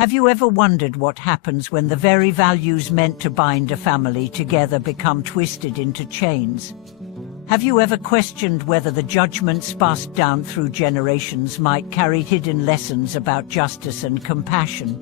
Have you ever wondered what happens when the very values meant to bind a family together become twisted into chains? Have you ever questioned whether the judgments passed down through generations might carry hidden lessons about justice and compassion?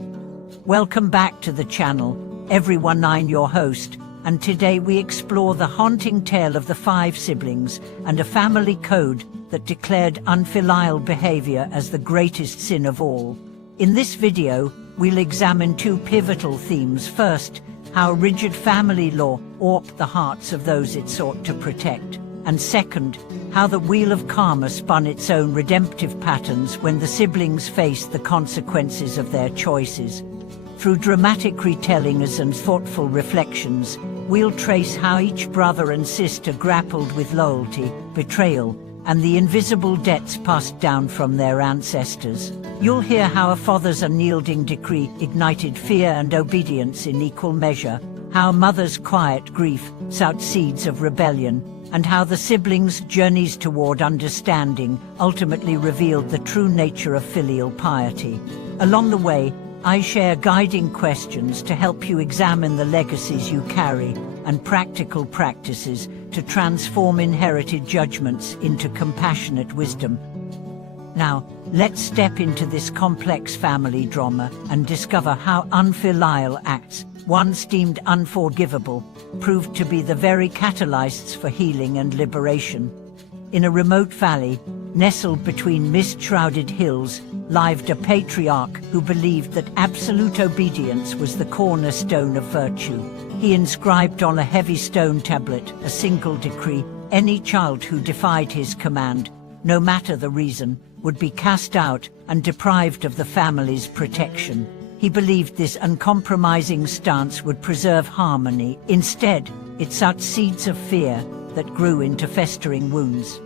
Welcome back to the channel, everyone. I'm your host, and today we explore the haunting tale of the 5 siblings and a family code that declared unfilial behavior as the greatest sin of all. In this video, we'll examine 2 pivotal themes. First, how rigid family law warped the hearts of those it sought to protect. And second, how the wheel of karma spun its own redemptive patterns when the siblings faced the consequences of their choices. Through dramatic retellings and thoughtful reflections, we'll trace how each brother and sister grappled with loyalty, betrayal, and the invisible debts passed down from their ancestors. You'll hear how a father's unyielding decree ignited fear and obedience in equal measure, how a mother's quiet grief sowed seeds of rebellion, and how the siblings' journeys toward understanding ultimately revealed the true nature of filial piety. Along the way, I share guiding questions to help you examine the legacies you carry and practical practices to transform inherited judgments into compassionate wisdom. Now, let's step into this complex family drama and discover how unfilial acts, once deemed unforgivable, proved to be the very catalysts for healing and liberation. In a remote valley, nestled between mist-shrouded hills, lived a patriarch who believed that absolute obedience was the cornerstone of virtue. He inscribed on a heavy stone tablet a single decree: any child who defied his command, no matter the reason, would be cast out and deprived of the family's protection. He believed this uncompromising stance would preserve harmony. Instead, it sowed seeds of fear that grew into festering wounds.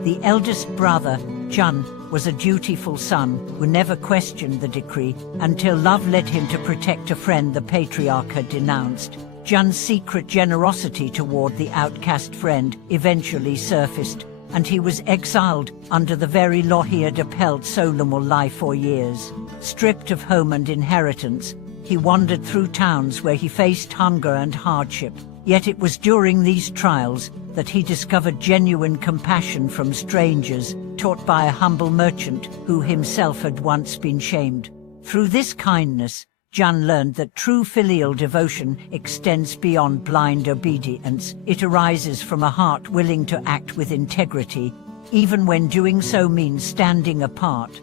The eldest brother, Jun, was a dutiful son who never questioned the decree until love led him to protect a friend the patriarch had denounced. Jun's secret generosity toward the outcast friend eventually surfaced, and he was exiled under the very law he had upheld solemn life for years. Stripped of home and inheritance, he wandered through towns where he faced hunger and hardship. Yet it was during these trials that he discovered genuine compassion from strangers, taught by a humble merchant who himself had once been shamed. Through this kindness, Jun learned that true filial devotion extends beyond blind obedience. It arises from a heart willing to act with integrity, even when doing so means standing apart.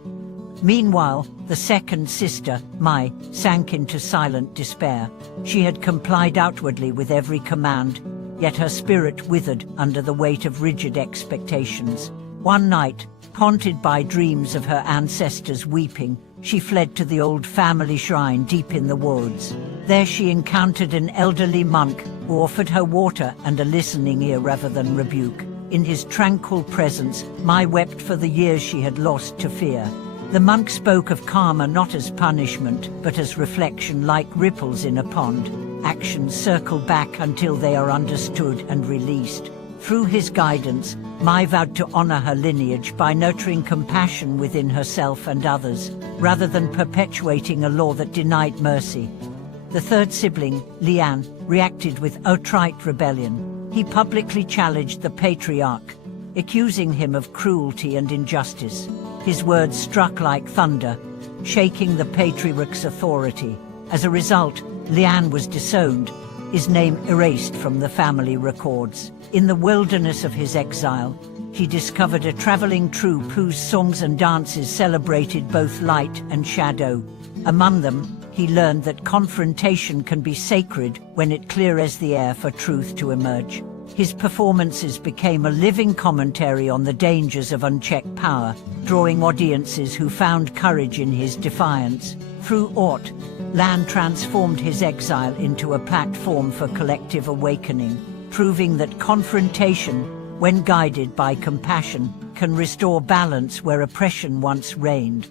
Meanwhile, the second sister, Mai, sank into silent despair. She had complied outwardly with every command, yet her spirit withered under the weight of rigid expectations. One night, haunted by dreams of her ancestors weeping, she fled to the old family shrine deep in the woods. There she encountered an elderly monk who offered her water and a listening ear rather than rebuke. In his tranquil presence, Mai wept for the years she had lost to fear. The monk spoke of karma not as punishment, but as reflection, like ripples in a pond. Actions circle back until they are understood and released. Through his guidance, Mai vowed to honor her lineage by nurturing compassion within herself and others, rather than perpetuating a law that denied mercy. The third sibling, Lian, reacted with outright rebellion. He publicly challenged the patriarch, accusing him of cruelty and injustice. His words struck like thunder, shaking the patriarch's authority. As a result, Lian was disowned, his name erased from the family records. In the wilderness of his exile, he discovered a traveling troupe whose songs and dances celebrated both light and shadow. Among them, he learned that confrontation can be sacred when it clears the air for truth to emerge. His performances became a living commentary on the dangers of unchecked power, drawing audiences who found courage in his defiance. Through art, Lan transformed his exile into a platform for collective awakening, proving that confrontation, when guided by compassion, can restore balance where oppression once reigned.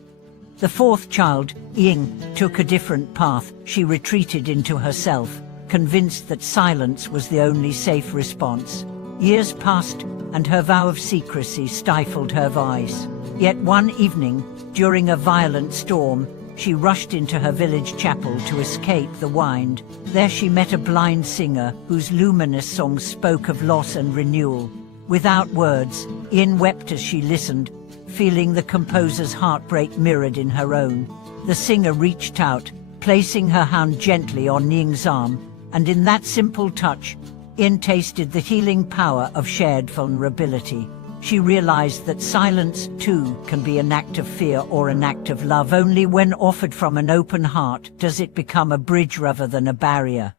The fourth child, Ying, took a different path. She retreated into herself, convinced that silence was the only safe response. Years passed, and her vow of secrecy stifled her voice. Yet one evening, during a violent storm, she rushed into her village chapel to escape the wind. There she met a blind singer whose luminous songs spoke of loss and renewal. Without words, Yin wept as she listened, feeling the composer's heartbreak mirrored in her own. The singer reached out, placing her hand gently on Ying's arm, and in that simple touch, Yin tasted the healing power of shared vulnerability. She realized that silence, too, can be an act of fear or an act of love. Only when offered from an open heart does it become a bridge rather than a barrier.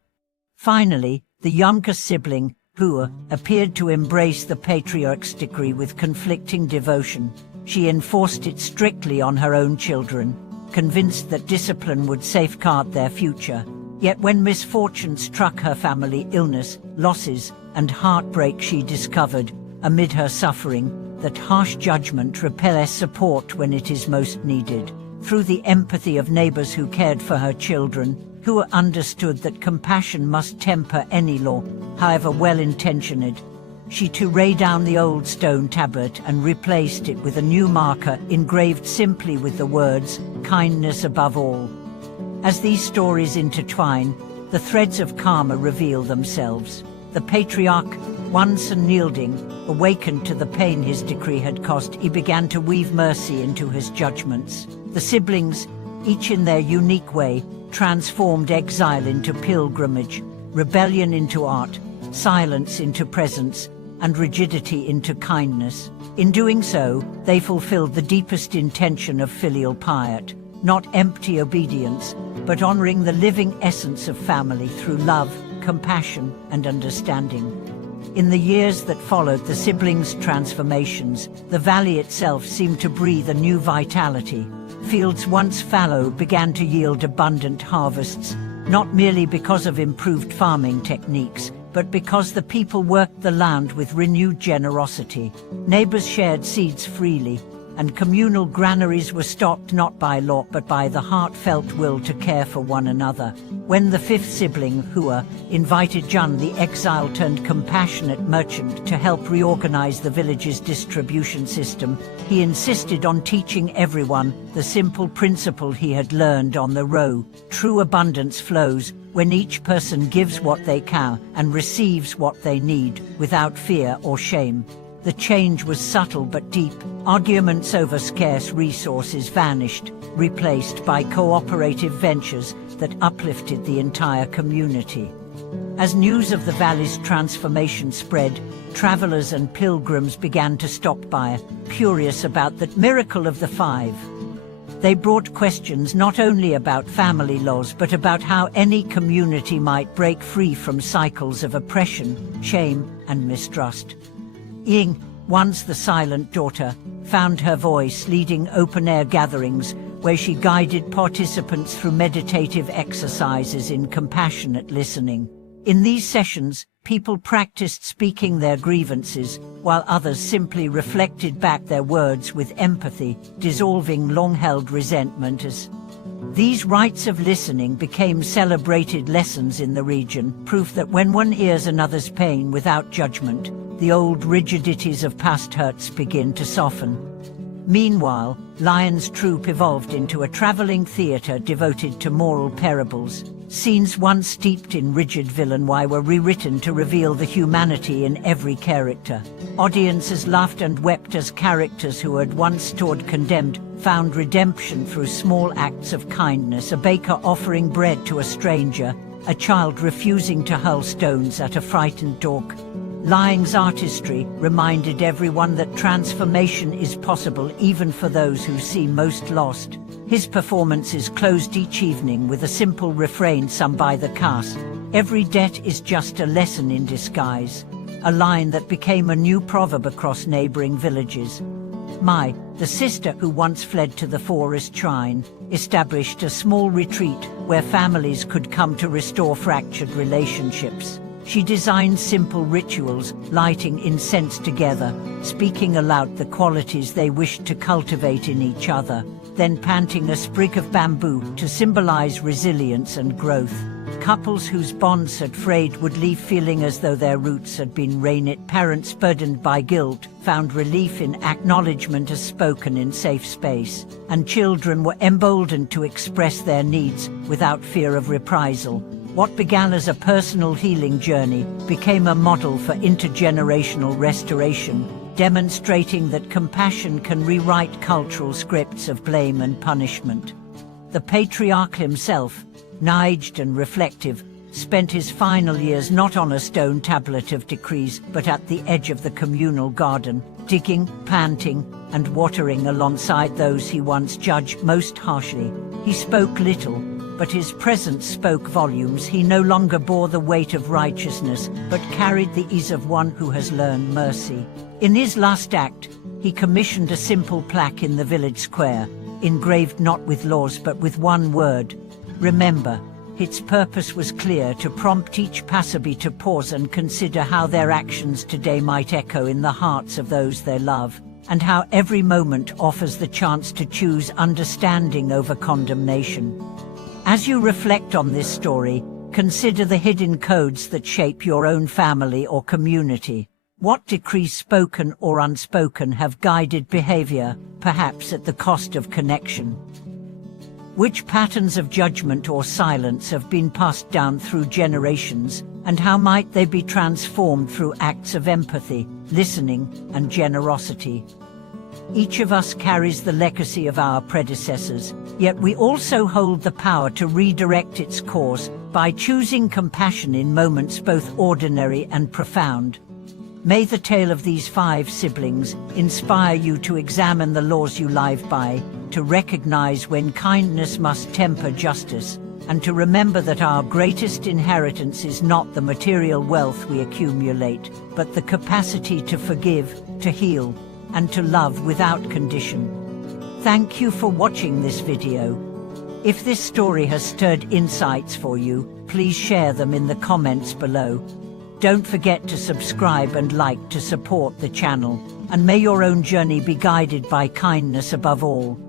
Finally, the younger sibling, Hua, appeared to embrace the patriarch's decree with conflicting devotion. She enforced it strictly on her own children, convinced that discipline would safeguard their future. Yet when misfortune struck her family, illness, losses, and heartbreak, she discovered, amid her suffering, that harsh judgment repels support when it is most needed. Through the empathy of neighbors who cared for her children, Hua understood that compassion must temper any law, however well-intentioned. She too laid down the old stone tablet and replaced it with a new marker engraved simply with the words, "Kindness above all." As these stories intertwine, the threads of karma reveal themselves. The patriarch, once unyielding, awakened to the pain his decree had caused. He began to weave mercy into his judgments. The siblings, each in their unique way, transformed exile into pilgrimage, rebellion into art, silence into presence, and rigidity into kindness. In doing so, they fulfilled the deepest intention of filial piety, not empty obedience, but honoring the living essence of family through love, compassion, and understanding. In the years that followed the siblings' transformations, the valley itself seemed to breathe a new vitality. Fields once fallow began to yield abundant harvests, not merely because of improved farming techniques, but because the people worked the land with renewed generosity. Neighbors shared seeds freely, and communal granaries were stocked not by law but by the heartfelt will to care for one another. When the fifth sibling, Hua, invited Jun, the exile-turned-compassionate merchant, to help reorganize the village's distribution system, he insisted on teaching everyone the simple principle he had learned on the road. True abundance flows when each person gives what they can and receives what they need, without fear or shame. The change was subtle but deep. Arguments over scarce resources vanished, replaced by cooperative ventures that uplifted the entire community. As news of the valley's transformation spread, travelers and pilgrims began to stop by, curious about the miracle of the five. They brought questions not only about family laws but about how any community might break free from cycles of oppression, shame, and mistrust. Ying, once the silent daughter, found her voice leading open-air gatherings where she guided participants through meditative exercises in compassionate listening. In these sessions, people practiced speaking their grievances, while others simply reflected back their words with empathy, dissolving long-held resentment. As these rites of listening became celebrated lessons in the region, proof that when one hears another's pain without judgment, the old rigidities of past hurts begin to soften. Meanwhile, Lion's troupe evolved into a traveling theater devoted to moral parables. Scenes once steeped in rigid villainy were rewritten to reveal the humanity in every character. Audiences laughed and wept as characters who had once stood condemned found redemption through small acts of kindness. A baker offering bread to a stranger, a child refusing to hurl stones at a frightened dog. Lion's artistry reminded everyone that transformation is possible even for those who seem most lost. His performances closed each evening with a simple refrain sung by the cast: "Every debt is just a lesson in disguise," a line that became a new proverb across neighboring villages. Mai, the sister who once fled to the forest shrine, established a small retreat where families could come to restore fractured relationships. She designed simple rituals, lighting incense together, speaking aloud the qualities they wished to cultivate in each other. then planting a sprig of bamboo to symbolize resilience and growth. Couples whose bonds had frayed would leave feeling as though their roots had been rained. Parents burdened by guilt found relief in acknowledgement as spoken in safe space, and children were emboldened to express their needs without fear of reprisal. What began as a personal healing journey became a model for intergenerational restoration, demonstrating that compassion can rewrite cultural scripts of blame and punishment. The patriarch himself, aged and reflective, spent his final years not on a stone tablet of decrees, but at the edge of the communal garden, digging, planting, and watering alongside those he once judged most harshly. He spoke little, but his presence spoke volumes. He no longer bore the weight of righteousness, but carried the ease of one who has learned mercy. In his last act, he commissioned a simple plaque in the village square, engraved not with laws but with one word: remember. Its purpose was clear: to prompt each passerby to pause and consider how their actions today might echo in the hearts of those they love, and how every moment offers the chance to choose understanding over condemnation. As you reflect on this story, consider the hidden codes that shape your own family or community. What decrees, spoken or unspoken, have guided behavior, perhaps at the cost of connection? Which patterns of judgment or silence have been passed down through generations, and how might they be transformed through acts of empathy, listening, and generosity? Each of us carries the legacy of our predecessors, yet we also hold the power to redirect its course by choosing compassion in moments both ordinary and profound. May the tale of these 5 siblings inspire you to examine the laws you live by, to recognize when kindness must temper justice, and to remember that our greatest inheritance is not the material wealth we accumulate, but the capacity to forgive, to heal, and to love without condition. Thank you for watching this video. If this story has stirred insights for you, please share them in the comments below. Don't forget to subscribe and like to support the channel, and may your own journey be guided by kindness above all.